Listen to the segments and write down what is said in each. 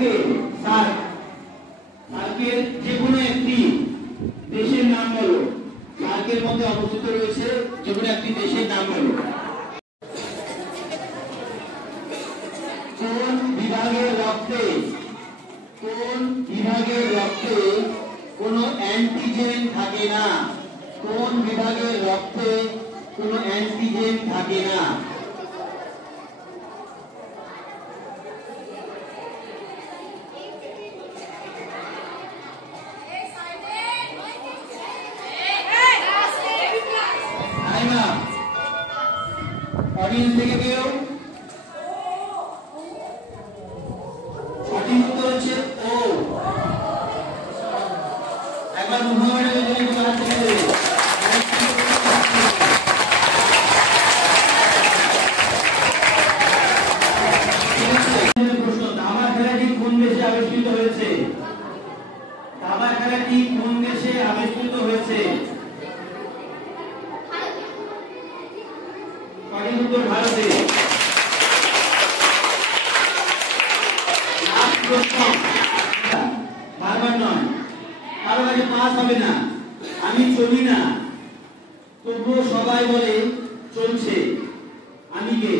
Circle circle যে কোনো একটি দেশের নাম বলো। সার্কেল মধ্যে অবস্থিত রয়েছে যে কোনো একটি দেশের নাম বলো। কোন বিভাগের রক্তে কোনো অ্যান্টিজেন থাকে না? কোন বিভাগের রক্তে কোনো অ্যান্টিজেন থাকে না? অডিয়েন্স থেকে কেউ? সঠিক উত্তর হচ্ছে ও। একবার মুভমেন্টের জন্য একটু হাত তুলে দেবে। প্রশ্ন, দাবা খেলাটি কোন দেশে আবিষ্কৃত হয়েছে? দাবা খেলাটি কোন দেশে আবিষ্কৃত হয়েছে? সঠিক উত্তর ভারতে। বারবার নয়, কারো কাছে পাস হবে না। আমি চলি না, তবুও সবাই বলে চলছে, আমি কে?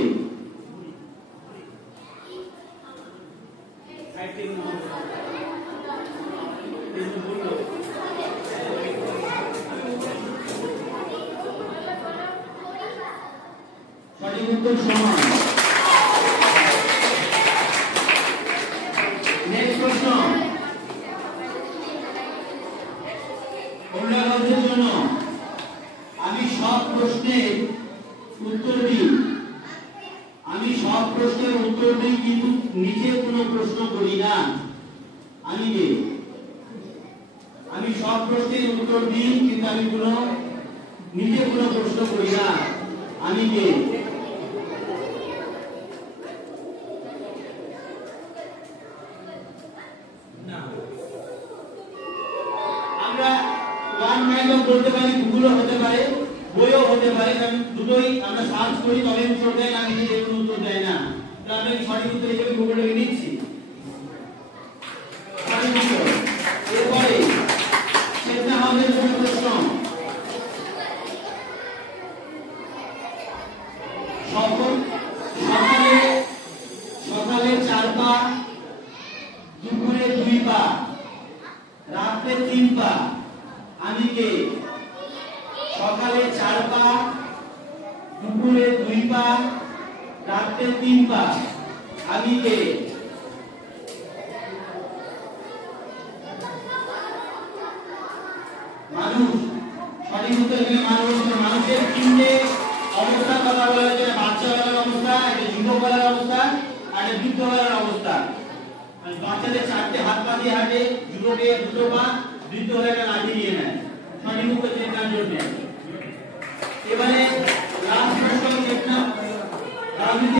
সঠিক উত্তর সময়। নেক্সট প্রশ্ন, অনুরাগের জন্য আমি সব প্রশ্নের উত্তর দিই। কিন্তু নিজে কোনো প্রশ্ন করি না, আমি কে? আমি সব প্রশ্নের উত্তর দিই কিন্তু আমি নিজে কোনো প্রশ্ন করি না, আমি কে? আমরা ওয়ান কাইন্ড অফ বলতে পারি, গুগলও হতে পারে, বইও হতে পারে, কারণ দুটোই আমরা সার্চ করি তবে উত্তর দেয় না, নিজে কোনো উত্তর দেয় না। তো আমরা সঠিক উত্তর হিসেবে গুগলে নিচ্ছি। এরপরে চেতনা হাউসের জন্য প্রশ্ন, সকালে 4 পা, দুপুরে 2 পা, রাতে 3 পা, আমি কে? সকালে 4 পা, দুপুরে 2 পা, রাতে 3 পা, আমি কে? মানুষ। সঠিক উত্তর এখানে মানুষ। মানুষের 3টে অবস্থা কথা বলা হয়েছে, বাচ্চা বেলার অবস্থা, একটা যুবক বেলার অবস্থা, আর একটা বৃদ্ধ বেলার অবস্থা। বাচ্চাদের 4টে হাত পা দিয়ে হাঁটে, যুবকের 2 পা, বৃদ্ধ হলে একটা লাঠি নিয়ে নেয়। সঠিক উত্তর চেতনার জন্য। এবারে লাস্ট প্রশ্ন, চেতনা রাজনীতি।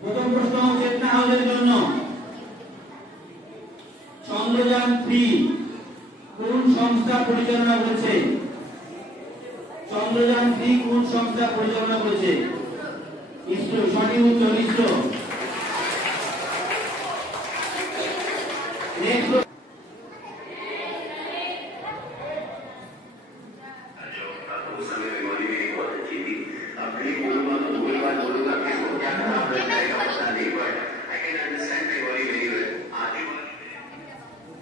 প্রথম প্রশ্ন চেতনা হাউসের জন্য, চন্দ্রযান 3 কোন সংস্থা পরিচালনা করেছে? চন্দ্রযান 3 কোন সংস্থা পরিচালনা করেছে? ইসরো। সঠিক উত্তর ইসরো।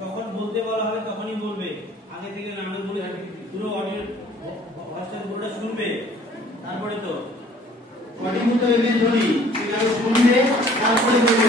তখন বলতে বলা হবে তখনই বলবে, আগে থেকে আমরা বলে পুরো অডিও ভয়েসটা পুরোটা শুনবে, তারপরে তো সঠিক উত্তর এমনি ধরি শুনবে, তারপরে বলবে।